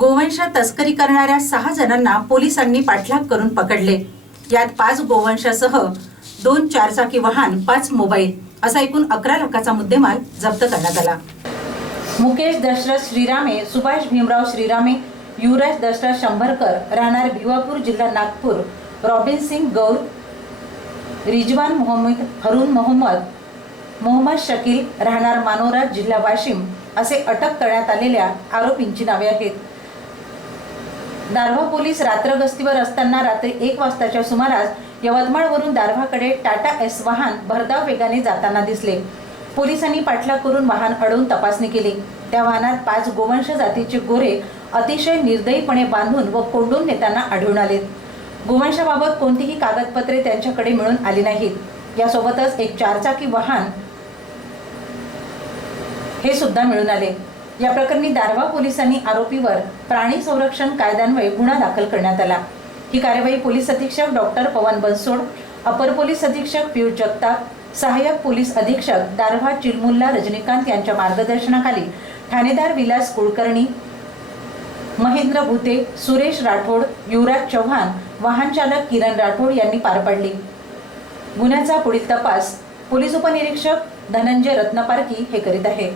गोवंश तस्करी करणाऱ्या सहा जणांना पोलिसांनी पाठलाग करून पकडले. यात पाच गोवंशासह दोन चारचाकी वाहन पाच मोबाईल असा एकूण अकरा लाखाचा मुद्देमाल जप्त करण्यात आला. मुकेश दशरथ श्रीरामे सुभाष भीमराव श्रीरामे युवराज दशरथ शंभरकर राहणार भिवापूर जिल्हा नागपूर रॉबिन सिंग गौर रिजवान मोहम्मद हरून मोहम्मद मोहम्मद शकील राहणार मानोरा जिल्हा वाशिम असे अटक करण्यात आलेल्या आरोपींची नावे आहेत. दारव्हा पोलीस रात्र गस्तीवर असताना रात्री एक वाजताच्या सुमारास यवतमाळवरून दारव्हाकडे टाटा एस वाहन भरधाव वेगाने जाताना दिसले. पोलिसांनी पाठलाग करून वाहन अडवून तपासणी केली. त्या वाहनात पाच गोवंश जातीचे गोरे अतिशय निर्दयीपणे बांधून व कोंडून नेताना आढळून आलेत. गोवंशाबाबत कोणतीही कागदपत्रे त्यांच्याकडे मिळून आली नाहीत. यासोबतच एक चारचाकी वाहन हे सुद्धा मिळून आले. या प्रकरणी दारवा पोलिसांनी आरोपीवर प्राणी संरक्षण कायद्यान्वये गुन्हा दाखल करण्यात आला. ही कार्यवाही पोलीस अधीक्षक डॉक्टर पवन बनसोड अपर पोलीस अधीक्षक पियुष जगताप सहाय्यक पोलीस अधीक्षक दारव्हा चिलमुल्ला रजनीकांत यांच्या मार्गदर्शनाखाली ठाणेदार विलास कुलकर्णी महेंद्र भुते सुरेश राठोड युवराज चव्हाण वाहन चालक किरण राठोड यांनी पार पाडली. गुन्ह्याचा पुढील तपास पोलीस उपनिरीक्षक धनंजय रत्नपारकी हे करीत आहे